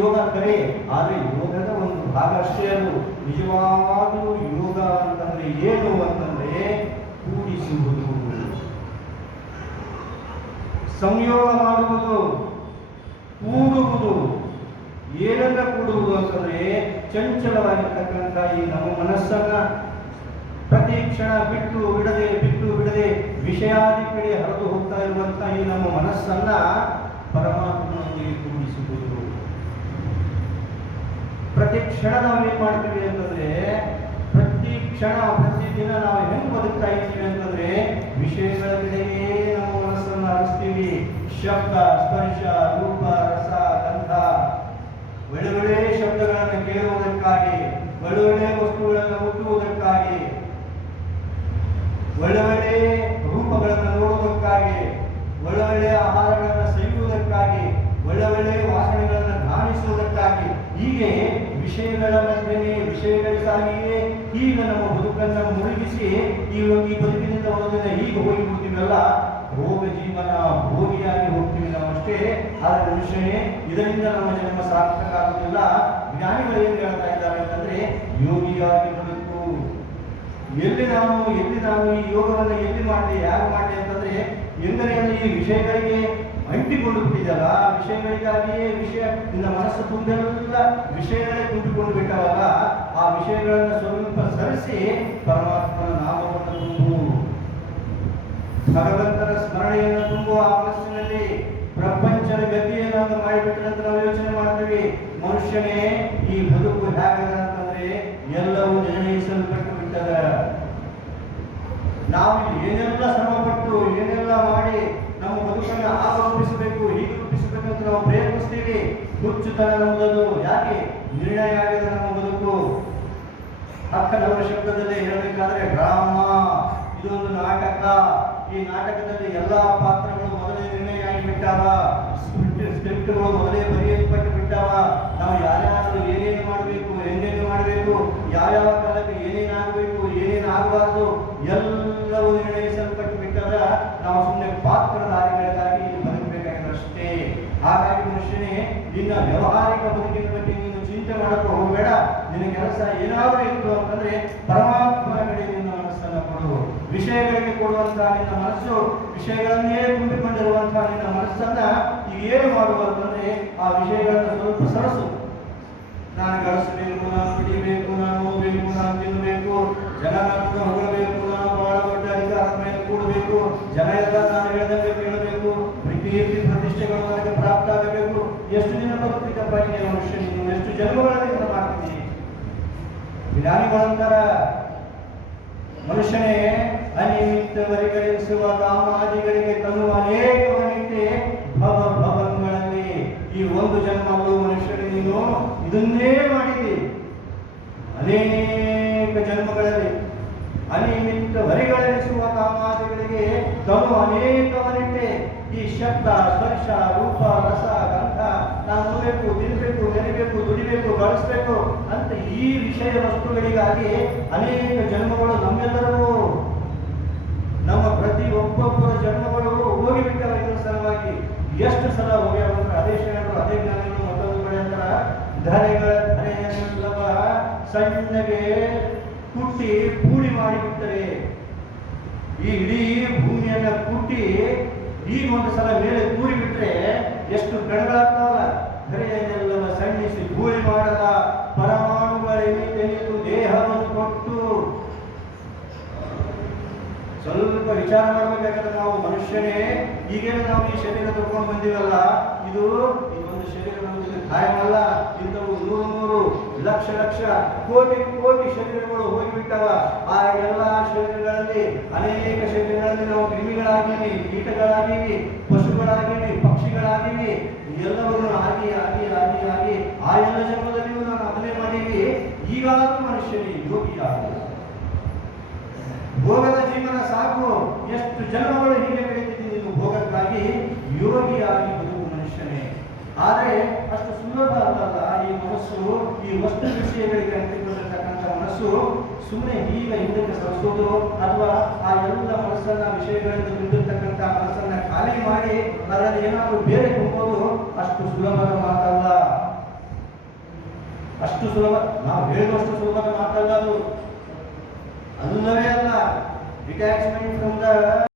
ಯೋಗ ಕರೆ, ಆದರೆ ಯೋಗದ ಒಂದು ಭಾಗ ಅಷ್ಟೇ. ಅದು ನಿಜವಾಗಲೂ ಯೋಗ ಅಂತಂದ್ರೆ ಏನು ಅಂತಂದ್ರೆ ಕೂಡಿಸುವುದು, ಸಂಯೋಗ ಮಾಡುವುದು, ಕೂಡುವುದು. ಏನನ್ನ ಕೂಡುವುದು ಅಂತಂದ್ರೆ ಚಂಚಲವಾಗಿರ್ತಕ್ಕಂಥ ಈ ನಮ್ಮ ಮನಸ್ಸನ್ನ ಪ್ರತಿ ಕ್ಷಣ ಬಿಟ್ಟು ಬಿಡದೆ ವಿಷಯಾದಿ ಕಡೆ ಹರಿದು ಹೋಗ್ತಾ ಇರುವಂತಹ ಈ ನಮ್ಮ ಮನಸ್ಸನ್ನ ಪರಮಾತ್ಮನೊಂದಿಗೆ ಕೂಡಿಸುವುದು. ಪ್ರತಿ ಕ್ಷಣ ನಾವು ಏನ್ ಮಾಡ್ತೀವಿ ಅಂತಂದ್ರೆ, ಪ್ರತಿ ಕ್ಷಣ ಪ್ರತಿದಿನ ನಾವು ಹೆಂಗ್ ಬದುಕ್ತಾ ಇದ್ದೀವಿ ಅಂತಂದ್ರೆ ವಿಷಯಗಳ ಕಡೆಗೆ ನಮ್ಮ ಮನಸ್ಸನ್ನು ಹರಿಸ್ತೀವಿ. ಶಬ್ದ, ಸ್ಪರ್ಶ, ರೂಪ, ರಸ, ಗಂಧ, ಒಳ್ಳೆ ಶಬ್ದಗಳನ್ನು ಕೇಳುವುದಕ್ಕಾಗಿ, ಒಳ್ಳೆ ವಸ್ತುಗಳನ್ನು ಮುಟ್ಟುವುದಕ್ಕಾಗಿ, ಒಳ್ಳೆ ರೂಪಗಳನ್ನು ನೋಡುವುದಕ್ಕಾಗಿ, ಒಳ್ಳೆ ಆಹಾರಗಳನ್ನು ಸವಿಯುವುದಕ್ಕಾಗಿ, ಒಳ್ಳೆ ವಾಸನೆಗಳನ್ನು ಧ್ಯಾನಿಸುವುದಕ್ಕಾಗಿ, ಹೀಗೆ ವಿಷಯಗಳ ಮಧ್ಯೆ ವಿಷಯಗಳಿಗಾಗಿಯೇ ಈಗ ನಮ್ಮ ಬದುಕನ್ನು ಮುಳುಗಿಸಿ ಈ ಬದುಕಿನಿಂದ ಒಂದಿನ ಹೀಗೆ ಹೋಗಿಬಿಡ್ತೀವಲ್ಲ, ಭೋಗ ಜೀವನ ಭೋಗಿಯಾಗಿ ಹೋಗ್ತೀವಿ ನಾವು ಅಷ್ಟೇ. ಆದರೆ ಮನುಷ್ಯನೇ ಇದರಿಂದ ನಮ್ಮ ಜನ್ಮ ಸಾರ್ಥಕ ಆಗುವುದಿಲ್ಲ. ಜ್ಞಾನಿಗಳು ಏನು ಹೇಳ್ತಾ ಇದ್ದಾರೆ ಅಂತಂದ್ರೆ ಯೋಗಿಯಾಗಿ ಬದುಕು. ಎಲ್ಲಿ ನಾನು ಈ ಯೋಗವನ್ನು ಎಲ್ಲಿ ಮಾಡಿದೆ, ಯಾರು ಮಾಡಿದೆ ಅಂತಂದ್ರೆ ಎಂದರೆ ಈ ವಿಷಯಗಳಿಗೆ ಅಂಟಿಕೊಂಡು ಬಿಟ್ಟಿದ್ದಲ್ಲ, ವಿಷಯಗಳಿಗಾಗಿಯೇ ನಿನ್ನ ಮನಸ್ಸು ತುಂಬೆಲ್ಲ ವಿಷಯಗಳೇ ತುಂಬಿಕೊಂಡು ಬಿಟ್ಟವಲ್ಲ, ಆ ವಿಷಯಗಳನ್ನು ಸ್ವಲ್ಪ ಸರಿಸಿ ಪರಮಾತ್ಮನ ನಾಮವನ್ನು ತುಂಬು, ಭಗವಂತನ ಸ್ಮರಣೆಯನ್ನು ತುಂಬುವ ಆ ಮನಸ್ಸಿನಲ್ಲಿ. ಪ್ರಪಂಚದ ಗತಿಯನ್ನು ಮಾಡಿಬಿಟ್ಟ ನಂತರ ನಾವು ಯೋಚನೆ ಮಾಡ್ತೀವಿ, ಮನುಷ್ಯನೇ ಈ ಬದುಕು ಹೇಗದ ಅಂತಂದ್ರೆ ಎಲ್ಲವೂ ನಿರ್ಣಯಿಸಲ್ಪಟ್ಟು ಬಿಟ್ಟದ. ನಾವು ಏನೆಲ್ಲ ಶ್ರಮಪಟ್ಟು ಏನೆಲ್ಲ ಮಾಡಿ ನಮ್ಮ ಬದುಕನ್ನು ಆಗ ರೂಪಿಸಬೇಕು, ಹೀಗೆ ರೂಪಿಸಬೇಕು ಅಂತ ನಾವು ಪ್ರಯತ್ನಿಸ್ತೀವಿ. ಹುಚ್ಚುತನ ನಮ್ಮದು. ಯಾಕೆ? ನಿರ್ಣಯ ಆಗಿದೆ ನಮ್ಮ ಬದುಕು. ಅಕ್ಕನವರ ಶಬ್ದದಲ್ಲಿ ಹೇಳಬೇಕಾದ್ರೆ ಡ್ರಾಮಾ, ಇದೊಂದು ನಾಟಕ. ಈ ನಾಟಕದಲ್ಲಿ ಎಲ್ಲಾ ಪಾತ್ರಗಳು ಮೊದಲೇ ನಿರ್ಣಯ ಆಗಿಬಿಟ್ಟಾವ, ಸ್ಕ್ರಿಪ್ಟ್ಗಳು ಮೊದಲೇ ಬರೆಯಲ್ಪಟ್ಟು ಬಿಟ್ಟಾವ. ನಾವು ಯಾರ್ಯಾರು ಏನೇನು ಮಾಡಬೇಕು, ಹೆಂಗೆಂಗೆ ಮಾಡಬೇಕು, ಯಾವ್ಯಾವ ಕಾಲಕ್ಕೆ ಏನೇನಾಗಬೇಕು, ಏನೇನಾಗಬಾರ್ದು ಎಲ್ಲವೂ ನಿರ್ಣಯಿಸಲ್ಪಟ್ಟು ಬಿಟ್ಟಾಗ ನಾವು ಸುಮ್ಮನೆ ಪಾತ್ರಧಾರಿಗಳಿಗಾಗಿ ಬದುಕಬೇಕಾಗಿದ್ದಷ್ಟೇ. ಹಾಗಾಗಿ ಮನುಷ್ಯನೇ ನಿನ್ನ ವ್ಯವಹಾರಿಕ ಬದುಕಿನ ಬಗ್ಗೆ ನೀನು ಚಿಂತೆ ಮಾಡಕ್ಕೆ ಹೋಗಬೇಡ. ನಿನ್ನ ಕೆಲಸ ಏನಾದರೂ ಇತ್ತು ಅಂತಂದ್ರೆ ಪರಮಾತ್ಮನ ಕಡೆ ನಿನ್ನ ಮನಸ್ಸನ್ನು ಕೊಡು. ವಿಷಯಗಳಿಗೆ ಕೊಡುವಂತಹ ನಿನ್ನ ಮನಸ್ಸು, ವಿಷಯಗಳನ್ನೇ ತುಂಬಿಕೊಂಡಿರುವಂತಹ ನಿನ್ನ ಮನಸ್ಸನ್ನ ಈಗ ಏನು ಮಾಡುವ ಅಂತಂದ್ರೆ ಆ ವಿಷಯಗಳನ್ನು ಸ್ವಲ್ಪ ಸರಸು. ನಾನು ಗಳಿಸಬೇಕು, ನಾನು ಬಿಡಿಬೇಕು, ನಾನು ಹೋಗಬೇಕು, ನಾನು ತಿನ್ನಬೇಕು, ಜನರನ್ನು ಹೊಗಳಬೇಕು, ನಾನು ಬಹಳ ದೊಡ್ಡ ಅಧಿಕಾರದ ಮೇಲೆ ಕೂಡಬೇಕು, ಜನ ಎಲ್ಲ ನಾನು ಹೇಳಿದಂಗೆ ಕೇಳಬೇಕು, ಕೀರ್ತಿ ಪ್ರತಿಷ್ಠೆಗಳು ನನಗೆ ಪ್ರಾಪ್ತ ಆಗಬೇಕು. ಎಷ್ಟು ದಿನ ಬದುಕಬೇಕಪ್ಪ ನೀನು ಮನುಷ್ಯ, ನೀನು ಎಷ್ಟು ಜನ್ಮಗಳಲ್ಲಿ ಮಾಡ್ತೀನಿ. ಜ್ಞಾನಿಗಳಂತರ ಮನುಷ್ಯನೇ ಅನಿಮಿತ್ತವರಿಗಳಿಸುವ ಕಾಮಾದಿಗಳಿಗೆ ತನು ಅನೇಕವನಿಗೆ ಭವಗಳಲ್ಲಿ ಈ ಒಂದು ಜನ್ಮಗಳು ಮನುಷ್ಯನೇ ನೀನು ಇದನ್ನೇ ಮಾಡಿದಿ. ಅನೇಕ ಜನ್ಮಗಳಲ್ಲಿ ಅನಿಮಿತ್ತ ವರಿಗಳಿಸುವ ಕಾಮಾದಿಗಳಿಗೆ ತನು ಅನೇಕವನಿಟ್ಟೆ. ಈ ಶಬ್ದ, ಸ್ಪರ್ಶ, ರೂಪ, ರಸ, ಗಂಧ, ನಾನು ನೋಡಬೇಕು, ತಿನ್ನಬೇಕು, ನೆನಬೇಕು, ದುಡಿಬೇಕು, ಗಳಿಸ್ಬೇಕು ಅಂತ ಈ ವಿಷಯ ವಸ್ತುಗಳಿಗಾಗಿ ಅನೇಕ ಜನ್ಮಗಳು ನಮ್ಮೆಲ್ಲರೂ, ನಮ್ಮ ಪ್ರತಿ ಒಬ್ಬೊಬ್ಬರ ಜನ್ಮಗಳು ಹೋಗಿಬಿಟ್ಟವ. ಇದರ ಸಲುವಾಗಿ ಎಷ್ಟು ಸಲ ಹೋಗ್ಯಾವಂದ್ರೆ ಅದೇ ಶರಣರು, ಅದೇ ಜ್ಞಾನಿಗಳು ಮತ್ತೊಂದು ಕಡೆ ಅಂತರ ಧರೆಯನ್ನೆಲ್ಲವ ಸಣ್ಣಗೆ ಕುಟ್ಟಿ ಪೂಡಿ ಮಾಡಿಬಿಡ್ತಾರೆ. ಈ ಇಡೀ ಭೂಮಿಯನ್ನ ಕುಟ್ಟಿ ಈಗ ಒಂದು ಸಲ ಮೇಲೆ ಕೂಡಿ ಬಿಟ್ರೆ ಎಷ್ಟು ಗಣಗಳಾಗ್ತಾವಲ್ಲ. ಧರೆಯನ್ನೆಲ್ಲವ ಸಣ್ಣಿಸಿ ಪೂಡಿ ಮಾಡದ ಪರಮಾಣುಗಳಿಗೆ ತೆಗೆದು ದೇಹವನ್ನು ಕೊಟ್ಟು ಸ್ವಲ್ಪ ವಿಚಾರ ಮಾಡಬೇಕಾದ್ರೆ ನಾವು ಮನುಷ್ಯನೇ ಈಗೇನು ನಾವು ಈ ಶರೀರ ತಗೊಂಡು ಬಂದಿವಲ್ಲ, ಇದು ಒಂದು ಶರೀರ ನಮಗೆ ಖಾಯಮಲ್ಲ. ಇಂಥವು 100 ಲಕ್ಷ ಲಕ್ಷ ಕೋಟಿ ಕೋಟಿ ಶರೀರಗಳು ಹೋಗಿಬಿಟ್ಟವ. ಆ ಎಲ್ಲ ಶರೀರಗಳಲ್ಲಿ ಅನೇಕ ಶರೀರಗಳಲ್ಲಿ ನಾವು ಕ್ರಿಮಿಗಳಾಗೀವಿ, ಕೀಟಗಳಾಗೀವಿ, ಪಶುಗಳಾಗೀವಿ, ಪಕ್ಷಿಗಳಾಗೀವಿ. ಎಲ್ಲವನ್ನು ಆಗಿ ಆಗಿ ಆಗಿ ಆಗಿ ಆ ಎಲ್ಲ ಜನ್ಮದಲ್ಲಿಯೂ ನಾವು ಅದನ್ನೇ ಮಾಡೀವಿ. ಈಗಾದರೂ ಮನುಷ್ಯನೇ ಯೋಗಿಯಾಗ ಭೋಗದ ಜೀವನ ಸಾಕು. ಎಷ್ಟು ಜನ್ಮಗಳು ಹೀಗೆ ಬೆಳೀತಿದ್ದೀನಿ ನೀನು ಭೋಗಕ್ಕಾಗಿ. ಯೋಗಿಯಾಗಿ ಬದುಕು ಮನುಷ್ಯನೇ. ಆದರೆ ಅಷ್ಟು ಸುಲಭ ಅಲ್ಲ ಈ ಮನಸ್ಸು. ಈ ವಸ್ತು ವಿಷಯಗಳಿಗೆ ಅಂಟಿಕೊಂಡಿರ್ತಕ್ಕಂಥ ಮನಸ್ಸು ಸುಮ್ಮನೆ ಈಗ ಹಿಂದಕ್ಕೆ ಸರಿಸೋದು ಅಥವಾ ಆ ಎಲ್ಲ ಮನಸ್ಸನ್ನ ವಿಷಯಗಳಿಂದ ತುಂಬಿರ್ತಕ್ಕಂಥ ಮನಸ್ಸನ್ನ ಖಾಲಿ ಮಾಡಿ ಅದರಲ್ಲಿ ಏನಾದರೂ ಬೇರೆ ತುಂಬೋದು ಅಷ್ಟು ಸುಲಭದ ಮಾತಲ್ಲ. ಅಷ್ಟು ಸುಲಭ, ನಾವು ಹೇಳುವಷ್ಟು ಸುಲಭದ ಮಾತಲ್ಲ ಅದು, ಅಲ್ಲವೇ ಅಲ್ಲ. Detachment from the